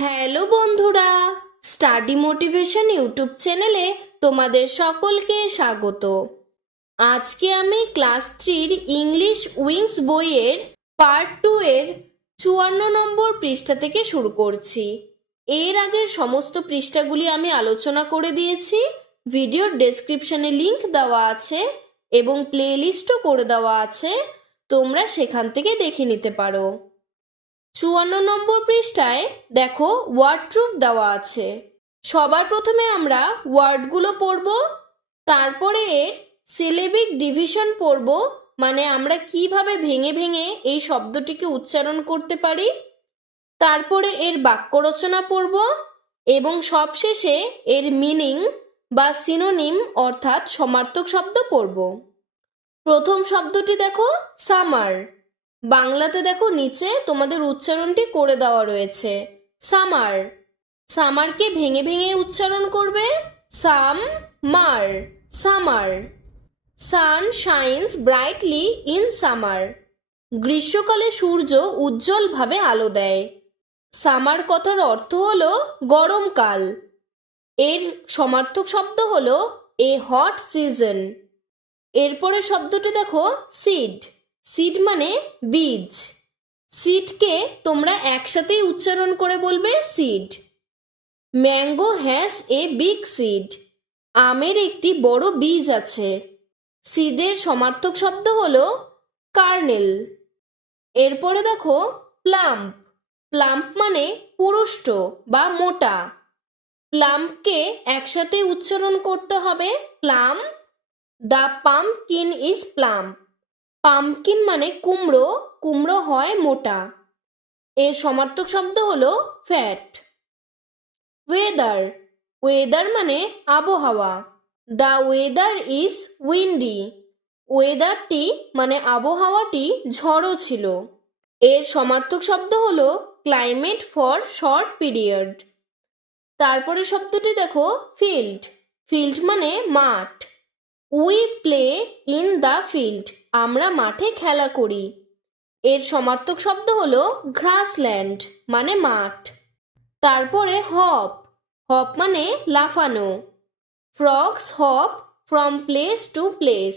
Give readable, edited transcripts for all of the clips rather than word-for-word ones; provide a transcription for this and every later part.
Hello বন্ধুরা, study motivation YouTube চ্যানেলে তোমাদের সকলকে স্বাগত। আজকে আমি ক্লাস 3 ইংলিশ উইংস বইয়ের পার্ট 2 এর 54 নম্বর পৃষ্ঠা থেকে শুরু করছি। এর আগের সমস্ত পৃষ্ঠাগুলি আমি আলোচনা করে দিয়েছি। ভিডিওর ডেসক্রিপশনে লিংক দেওয়া আছে এবং প্লেলিস্টও করে দেওয়া আছে, তোমরা সেখান থেকে দেখে নিতে পারো। 54 নম্বর পৃষ্ঠায় দেখো ওয়ার্ড ট্রুথ দেওয়া আছে। সবার প্রথমে আমরা ওয়ার্ডগুলো পড়ব, তারপরে এর সিলেবিক ডিভিশন পড়ব, মানে আমরা কিভাবে ভেঙে ভেঙে এই শব্দটিকে উচ্চারণ করতে পারি। তারপরে এর বাক্য রচনা পড়ব এবং সবশেষে এর মিনিং বা সিনোনিম অর্থাৎ সমার্থক শব্দ পড়ব। প্রথম শব্দটি দেখো সামার। বাংলাতে দেখো নিচে তোমাদের উচ্চারণটি করে দেওয়া রয়েছে সামার। সামারকে ভেঙে ভেঙে উচ্চারণ করবে summer, summer. Sun shines brightly in summer. গ্রীষ্মকালে সূর্য উজ্জ্বলভাবে আলো দেয়। সামার কথার অর্থ হলো গরমকাল। এর সমার্থক শব্দ হলো এ হট সিজন। এরপরে শব্দটি দেখো সিড। সিড মানে বীজ। সিডকে তোমরা একসাথেই উচ্চারণ করে বলবে seed. Mango has a big seed. আমের একটি বড় বীজ আছে। সিডের সমার্থক শব্দ হলো কার্নেল। এরপরে দেখো প্লাম্প। প্লাম্প মানে পুরুষ্ট বা মোটা। প্লাম্পকে একসাথে উচ্চারণ করতে হবে plump. The pumpkin is plump. Pumpkin মানে কুমড়ো, কুমড়ো হয় মোটা। এর সমার্থক শব্দ হলো ফ্যাট। ওয়েদার। ওয়েদার মানে আবহাওয়া। The weather is windy. ওয়েদারটি মানে আবহাওয়াটি ঝড়ো ছিল। এর সমার্থক শব্দ হলো ক্লাইমেট ফর শর্ট পিরিয়ড। তারপরে শব্দটি দেখো ফিল্ড। ফিল্ড মানে মাঠ। We play in the field. আমরা মাঠে খেলা করি। এর সমার্থক শব্দ হলো গ্রাসল্যান্ড মানে মাঠ। তারপরে হপ। হপ মানে লাফানো। Frogs hop from place to place.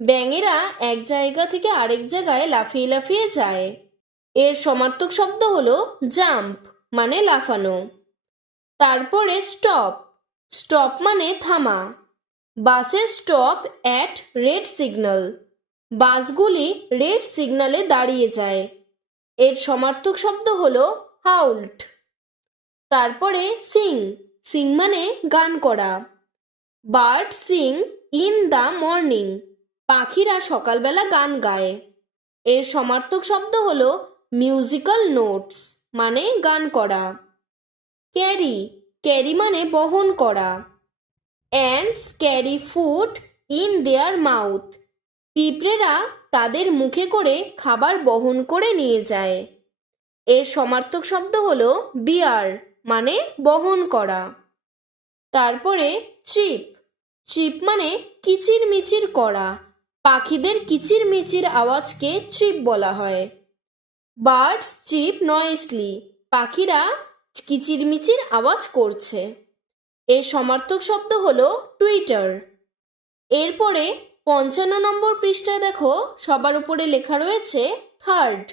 ব্যাঙেরা এক জায়গা থেকে আরেক জায়গায় লাফিয়ে লাফিয়ে যায়। এর সমার্থক শব্দ হলো জাম্প মানে লাফানো। তারপরে স্টপ। স্টপ মানে থামা। বাসের স্টপ অ্যাট রেড সিগন্যাল। বাসগুলি রেড সিগন্যালে দাঁড়িয়ে যায়। এর সমার্থক শব্দ হলো হাউল্ট। তারপরে সিং। সিং মানে গান করা। Bird Singh in the morning. পাখিরা সকালবেলা গান গায়। এর সমার্থক শব্দ হলো মিউজিক্যাল নোটস মানে গান করা। ক্যারি। ক্যারি মানে বহন করা। Ants carry food in their mouth. পিঁপড়েরা তাদের মুখে করে খাবার বহন করে নিয়ে যায়। এর সমার্থক শব্দ হলো বিয়ার মানে বহন করা। তারপরে চিপ। চিপ মানে কিচির মিচির করা। পাখিদের কিচির মিচির আওয়াজকে চিপ বলা হয়। Birds chirp noisily. পাখিরা কিচির মিচির আওয়াজ করছে। এর সমার্থক শব্দ হলো টুইটার। এরপরে 55 নম্বর পৃষ্ঠায় দেখো সবার উপরে লেখা রয়েছে থার্ড।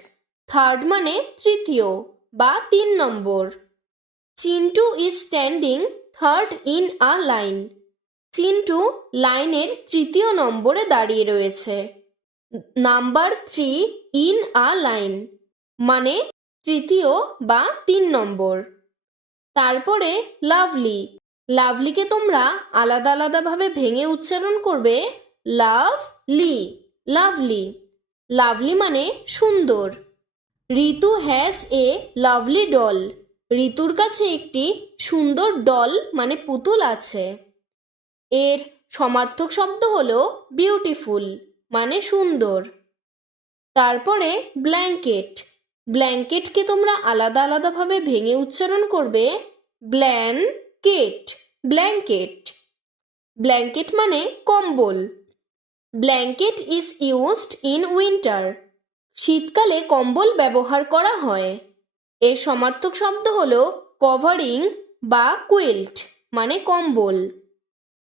থার্ড মানে তৃতীয় বা 3 নম্বর। Chintu is standing third in a line. Chintu লাইনের 3য় নম্বরে দাঁড়িয়ে রয়েছে। নাম্বার 3 ইন আ লাইন মানে তৃতীয় বা 3 নম্বর। তারপরে লাভলি। লাভলিকে তোমরা আলাদা আলাদাভাবে ভেঙে উচ্চারণ করবে লাভলি, লাভলি। লাভলি মানে সুন্দর। ঋতু হ্যাজ এ লাভলি ডল। ঋতুর কাছে একটি সুন্দর ডল মানে পুতুল আছে। এর সমার্থক শব্দ হলো বিউটিফুল মানে সুন্দর। তারপরে ব্ল্যাঙ্কেট। ব্ল্যাঙ্কেটকে তোমরা আলাদা আলাদাভাবে ভেঙে উচ্চারণ করবে ব্ল্যাঙ্কেট, ব্ল্যাঙ্কেট। ব্ল্যাঙ্কেট মানে কম্বল। Blanket is used in winter. শীতকালে কম্বল ব্যবহার করা হয়। এর সমার্থক শব্দ হলো কভারিং বা কুইল্ট মানে কম্বল।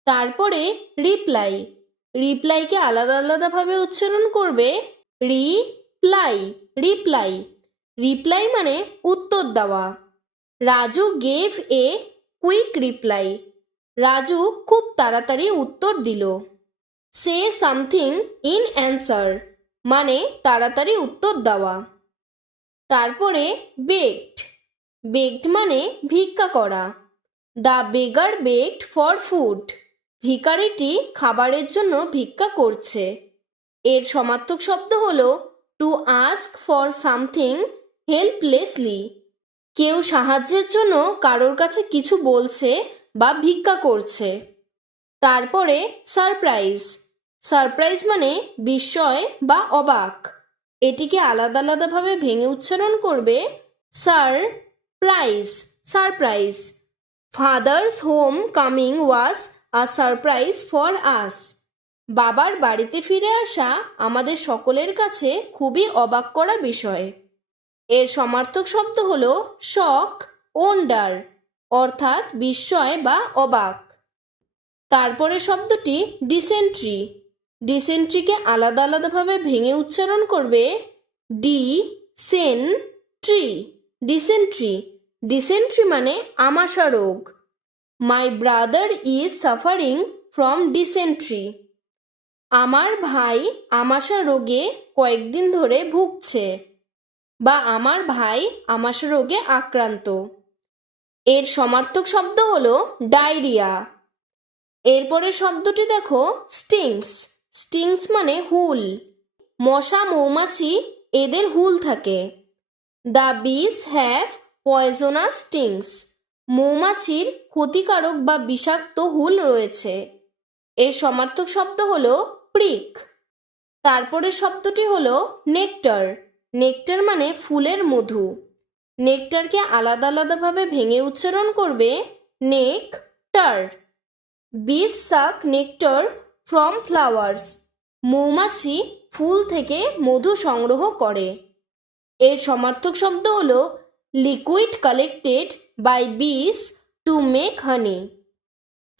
তারপরে রিপ্লাই, রিপ্লাইকে আলাদা আলাদাভাবে উচ্চারণ করবে রিপ্লাই, রিপ্লাই। রিপ্লাই মানে উত্তর দেওয়া। Raju gave a quick reply, Raju খুব তাড়াতাড়ি উত্তর দিল। সে সামথিং ইন অ্যান্সার মানে তাড়াতাড়ি উত্তর দেওয়া। তারপরে বেগড, বেগড মানে ভিক্ষা করা। The beggar begged for food, ভিখারিটি খাবারের জন্য ভিক্ষা করছে। এর সমার্থক শব্দ হলো to ask for something helplessly, কেউ সাহায্যের জন্য কারোর কাছে কিছু বলছে বা ভিক্ষা করছে। তারপরে সারপ্রাইজ, সারপ্রাইজ মানে বিস্ময় বা অবাক। এটিকে আলাদা আলাদাভাবে ভেঙে উচ্চারণ করবে surprise, surprise. Father's home coming was a surprise for us, বাবার বাড়িতে ফিরে আসা আমাদের সকলের কাছে খুবই অবাক করা বিষয়। এর সমার্থক শব্দ হলো শক, ওন্ডার, অর্থাৎ বিস্ময় বা অবাক। তারপরে শব্দটি ডিসেন্ট্রি, ডিসেন্ট্রিকে আলাদা আলাদাভাবে ভেঙে উচ্চারণ করবে D Sen tree, dysentery. Dysentery মানে আমাশা রোগ। My brother is suffering from dysentery, আমার ভাই আমাশা রোগে কয়েকদিন ধরে ভুগছে বা আমার ভাই আমাশা রোগে আক্রান্ত। এর সমার্থক শব্দ হলো ডায়রিয়া। এরপরে শব্দটি দেখো স্টিংস, স্টিংস মানে হুল। মশা মৌমাছি এদের হুল থাকে। দ্য বিস হ্যাভ পয়জনাস স্টিংস, মৌমাছির ক্ষতিকারক বা বিষাক্ত হুল রয়েছে। এর সমার্থক শব্দ হলো প্রিক। তারপরে শব্দটি হলো নেকটার, নেকটার মানে ফুলের মধু। নেকটারকে আলাদা আলাদাভাবে ভেঙে উচ্চারণ করবে নেকটার। বিস সাক নেকটার ফ্রম ফ্লাওয়ার্স, মৌমাছি ফুল থেকে মধু সংগ্রহ করে। এর সমার্থক শব্দ হলো লিকুইড কালেক্টেড বাই বিস টু মেক হানি,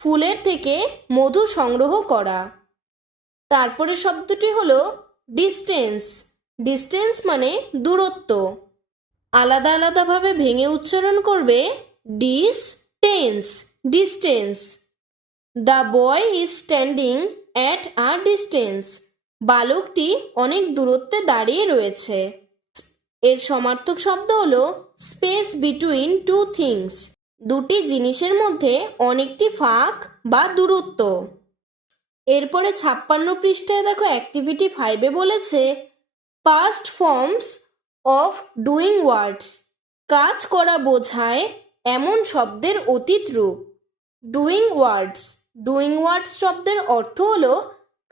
ফুলের থেকে মধু সংগ্রহ করা। তারপরে শব্দটি হলো ডিস্টেন্স, ডিস্টেন্স মানে দূরত্ব। আলাদা আলাদাভাবে ভেঙে উচ্চারণ করবে distance, distance. The boy is standing at a distance, বালকটি অনেক দূরত্বে দাঁড়িয়ে রয়েছে। এর সমার্থক শব্দ হলো স্পেস বিটুইন টু থিংস, দুটি জিনিসের মধ্যে অনেকটি ফাঁক বা দূরত্ব। এরপরে 56 পৃষ্ঠায় দেখো অ্যাক্টিভিটি 5-এ বলেছে পাস্ট ফর্মস অফ ডুইং ওয়ার্ডস, কাজ করা বোঝায় এমন শব্দের অতীত রূপ। ডুইং ওয়ার্ডস, ডুইং ওয়ার্ডস শব্দের অর্থ হলো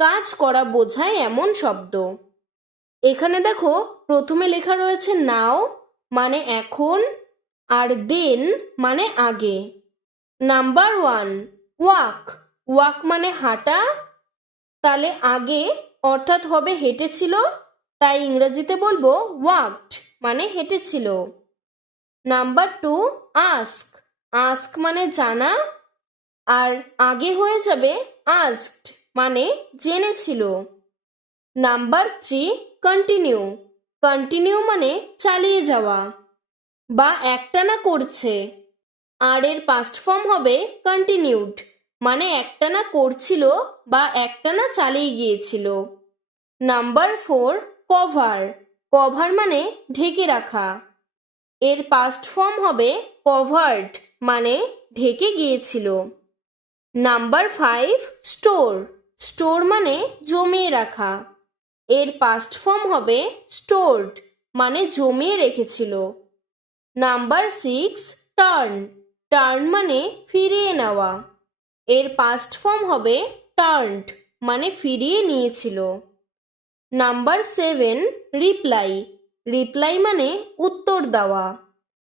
কাজ করা বোঝায় এমন শব্দ। এখানে দেখো প্রথমে লেখা রয়েছে নাও মানে এখন, আর দেন মানে আগে। নাম্বার 1 ওয়াক, ওয়াক মানে হাঁটা, তাহলে আগে অর্থাৎ হবে হেঁটেছিল, তাই ইংরেজিতে বলবো ওয়াকড মানে হেঁটেছিল। নাম্বার 2 আস্ক, আস্ক মানে জানা, আর আগে হয়ে যাবে আস্কড মানে জেনেছিল। নাম্বার 3 কন্টিনিউ, কন্টিনিউ মানে চালিয়ে যাওয়া বা একটানা করছে, আর এর পাস্ট ফর্ম হবে কন্টিনিউড মানে একটানা করছিল বা একটানা চালিয়ে গিয়েছিল। নাম্বার 4 কভার, কভার মানে ঢেকে রাখা, এর পাস্ট ফর্ম হবে কভার্ড মানে ঢেকে গিয়েছিল। নাম্বার 5 স্টোর, স্টোর মানে জমিয়ে রাখা, এর পাস্ট ফর্ম হবে স্টোরড মানে জমিয়ে রেখেছিল। নাম্বার 6 টার্ন, টার্ন মানে ফিরিয়ে নেওয়া, এর পাস্ট ফর্ম হবে টার্নড মানে ফিরিয়ে নিয়েছিল। নাম্বার 7 রিপ্লাই, রিপ্লাই মানে উত্তর দেওয়া,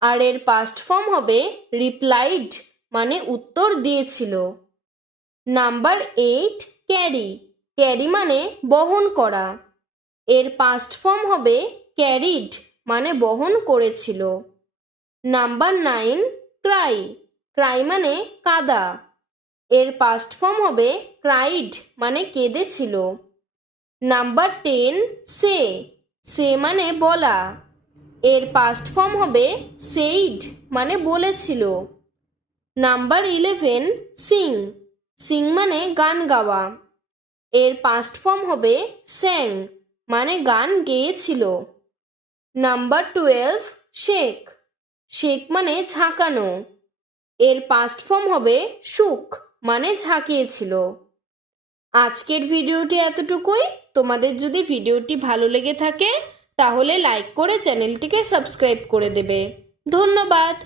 আর এর পাস্ট ফর্ম হবে রিপ্লাইড মানে উত্তর দিয়েছিল। নাম্বার 8 ক্যারি, ক্যারি মানে বহন করা, এর পাস্ট ফর্ম হবে ক্যারিড মানে বহন করেছিল। Number 9 Cry. ক্রাই মানে কাঁদা। এর পাস্ট ফর্ম হবে ক্রাইড মানে কেঁদেছিল। নাম্বার 10 সে। সে মানে বলা। এর পাস্ট ফর্ম হবে সেইড মানে বলেছিল। নাম্বার 11 সিং। সিং মানে গান গাওয়া। এর পাস্ট ফর্ম হবে স্যাং মানে গান গেয়েছিল। Number 12 shake. শেক মানে ঝাঁকানো। এর পাস্ট ফর্ম হবে শুক মানে ঝাঁকিয়েছিল। আজকের ভিডিওটি এতটুকুই। তোমাদের যদি ভিডিওটি ভালো লেগে থাকে তাহলে লাইক করে চ্যানেলটিকে সাবস্ক্রাইব করে দেবে। ধন্যবাদ।